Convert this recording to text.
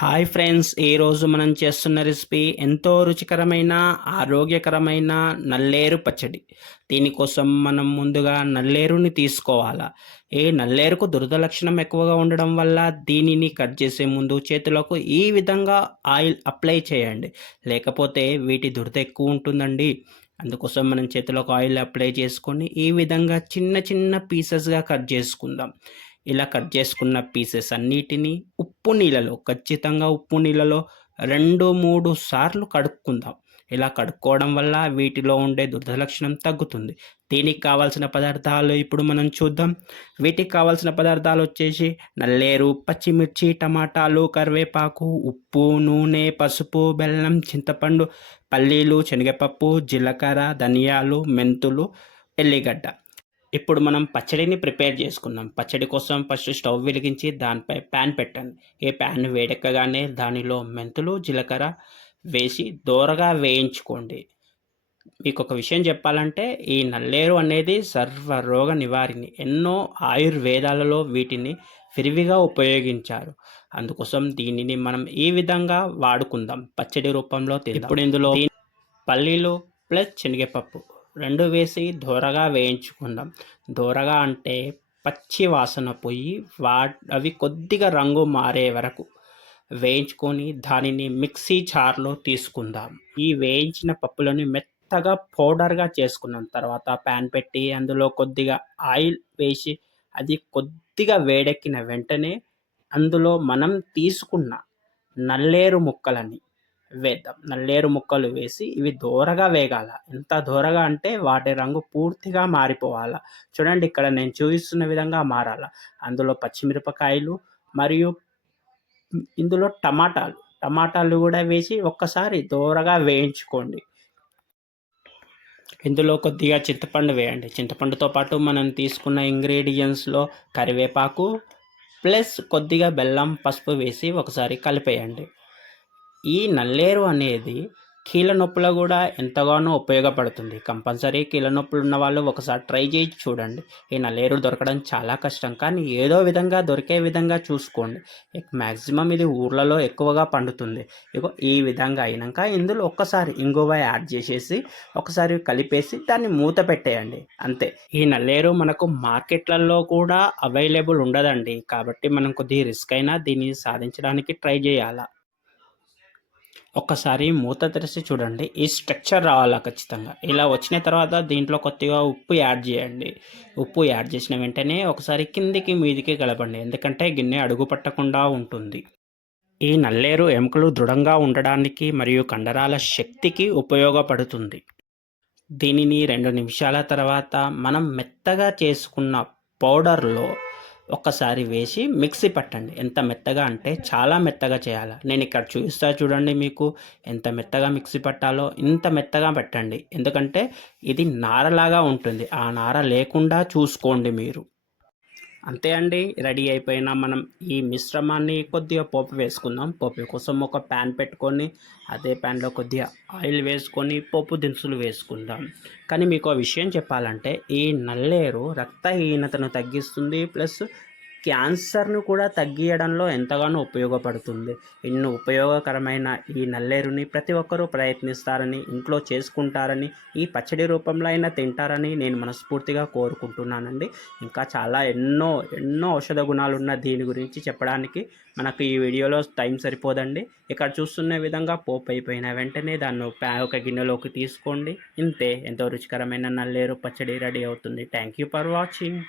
Hi friends, ఈరోజు మనం చేస్తున్న రెసిపీ ఎంతో రుచికరమైన, ఆరోగ్యకరమైన నల్లేరు పచ్చడి. దీనికోసం మనం ముందుగా నల్లేరుని తీసుకోవాలా. ఈ నల్లేరుకు దురద లక్షణం ఎక్కువగా ఉండడం వల్ల దీనిని కట్ చేసే ముందు చేతులకు ఈ విధంగా ఆయిల్ అప్లై చేయండి. లేకపోతే వీటి దురద ఎక్కువ ఉంటుందండి. అందుకోసం మనం చేతులకు ఆయిల్ అప్లై చేసుకొని ఈ విధంగా చిన్న చిన్న పీసెస్గా కట్ చేసుకుందాం. ఇలా కట్ చేసుకున్న పీసెస్ అన్నిటినీ ఉప్పు నీళ్ళలో, ఖచ్చితంగా ఉప్పు నీళ్ళలో 2, 3 సార్లు కడుక్కుందాం. ఇలా కడుక్కోవడం వల్ల వీటిలో ఉండే దురద లక్షణం తగ్గుతుంది. దీనికి కావాల్సిన పదార్థాలు ఇప్పుడు మనం చూద్దాం. వీటికి కావాల్సిన పదార్థాలు వచ్చేసి నల్లేరు, పచ్చిమిర్చి, టమాటాలు, కరివేపాకు, ఉప్పు, నూనె, పసుపు, బెల్లం, చింతపండు, పల్లీలు, శనగపప్పు, జీలకర్ర, ధనియాలు, మెంతులు, ఎల్లిగడ్డ. ఇప్పుడు మనం పచ్చడిని ప్రిపేర్ చేసుకుందాం. పచ్చడి కోసం ఫస్ట్ స్టవ్ వెలిగించి దానిపై ప్యాన్ పెట్టండి. ఈ ప్యాన్ వేడెక్కగానే దానిలో మెంతులు, జీలకర్ర వేసి దోరగా వేయించుకోండి. మీకు ఒక విషయం చెప్పాలంటే ఈ నల్లేరు అనేది సర్వరోగ నివారిణి. ఎన్నో ఆయుర్వేదాలలో వీటిని విరివిగా ఉపయోగించారు. అందుకోసం దీనిని మనం ఈ విధంగా వాడుకుందాం. పచ్చడి రూపంలో తిందాం. ఇప్పుడు ఇందులో పల్లీలు ప్లస్ శనగపప్పు 2 వేసి దోరగా వేయించుకుందాం. దోరగా అంటే పచ్చి వాసన పోయి అవి కొద్దిగా రంగు మారే వరకు వేయించుకొని దానిని మిక్సీ జార్లో తీసుకుందాం. ఈ వేయించిన పప్పులను మెత్తగా పౌడర్గా చేసుకున్నాం తర్వాత ప్యాన్ పెట్టి అందులో కొద్దిగా ఆయిల్ వేసి అది కొద్దిగా వేడెక్కిన వెంటనే అందులో మనం తీసుకున్న నల్లేరు ముక్కలని వేద్దాం. నల్లేరు ముక్కలు వేసి ఇవి దోరగా వేగాల. ఎంత దోరగా అంటే వాటి రంగు పూర్తిగా మారిపోవాల. చూడండి, ఇక్కడ నేను చూపిస్తున్న విధంగా మారాల. అందులో పచ్చిమిరపకాయలు మరియు ఇందులో టమాటాలు కూడా వేసి ఒక్కసారి దోరగా వేయించుకోండి. ఇందులో కొద్దిగా చింతపండు వేయండి. చింతపండుతో పాటు మనం తీసుకున్న ఇంగ్రీడియంట్స్లో కరివేపాకు ప్లస్ కొద్దిగా బెల్లం, పసుపు వేసి ఒకసారి కలిపేయండి. ఈ నల్లేరు అనేది కీళ్ళ నొప్పులో కూడా ఎంతగానో ఉపయోగపడుతుంది. కంపల్సరీ కీళ్ళ నొప్పులు ఉన్న వాళ్ళు ఒకసారి ట్రై చేసి చూడండి. ఈ నల్లేరు దొరకడం చాలా కష్టం, కానీ ఏదో విధంగా దొరికే విధంగా చూసుకోండి. మ్యాక్సిమం ఇది ఊర్లలో ఎక్కువగా పండుతుంది. ఇగో ఈ విధంగా అయినాక ఇందులో ఒక్కసారి ఇంగువ యాడ్ చేసేసి ఒకసారి కలిపేసి దాన్ని మూత పెట్టేయండి, అంతే. ఈ నల్లేరు మనకు మార్కెట్లలో కూడా అవైలబుల్ ఉండదండి, కాబట్టి మనం కొద్దిగా రిస్క్ అయినా దీన్ని సాధించడానికి ట్రై చేయాలా. ఒక్కసారి మూత తెరిచి చూడండి, ఈ స్ట్రక్చర్ రావాలా ఖచ్చితంగా. ఇలా వచ్చిన తర్వాత దీంట్లో కొద్దిగా ఉప్పు యాడ్ చేయండి. ఉప్పు యాడ్ చేసిన వెంటనే ఒకసారి కిందికి మీదికి కలపండి, ఎందుకంటే గిన్నె అడుగు పట్టకుండా ఉంటుంది. ఈ నల్లేరు ఎముకలు దృఢంగా ఉండడానికి మరియు కండరాల శక్తికి ఉపయోగపడుతుంది. దీనిని 2 నిమిషాల తర్వాత మనం మెత్తగా చేసుకున్న పౌడర్లో ఒక్కసారి వేసి మిక్సీ పట్టండి. ఎంత మెత్తగా అంటే చాలా మెత్తగా చేయాలి. నేను ఇక్కడ చూపిస్తా చూడండి, మీకు ఎంత మెత్తగా మిక్సీ పట్టాలో ఇంత మెత్తగా పెట్టండి. ఎందుకంటే ఇది నారలాగా ఉంటుంది, ఆ నార లేకుండా చూసుకోండి మీరు. అంతే అండి, రెడీ అయిపోయిన మనం ఈ మిశ్రమాన్ని కొద్దిగా పోపు వేసుకుందాం. పోపు కోసం ఒక ప్యాన్ పెట్టుకొని అదే ప్యాన్లో కొద్దిగా ఆయిల్ వేసుకొని పోపు దినుసులు వేసుకుందాం. కానీ మీకు ఆ విషయం చెప్పాలంటే ఈ నల్లేరు రక్తహీనతను తగ్గిస్తుంది, ప్లస్ క్యాన్సర్ను కూడా తగ్గియడంలో ఎంతగానో ఉపయోగపడుతుంది. ఎన్నో ఉపయోగకరమైన ఈ నల్లేరుని ప్రతి ఒక్కరూ ప్రయత్నిస్తారని, ఇంట్లో చేసుకుంటారని, ఈ పచ్చడి రూపంలో అయినా తింటారని నేను మనస్ఫూర్తిగా కోరుకుంటున్నానండి. ఇంకా చాలా ఎన్నో ఔషధ గుణాలున్న దీని గురించి చెప్పడానికి మనకు ఈ వీడియోలో టైం సరిపోదండి. ఇక్కడ చూస్తున్న విధంగా పోపు అయిపోయిన వెంటనే దాన్ని ఒక గిన్నెలోకి తీసుకోండి. ఇంతే, ఎంతో రుచికరమైన నల్లేరు పచ్చడి రెడీ అవుతుంది. Thank you for watching.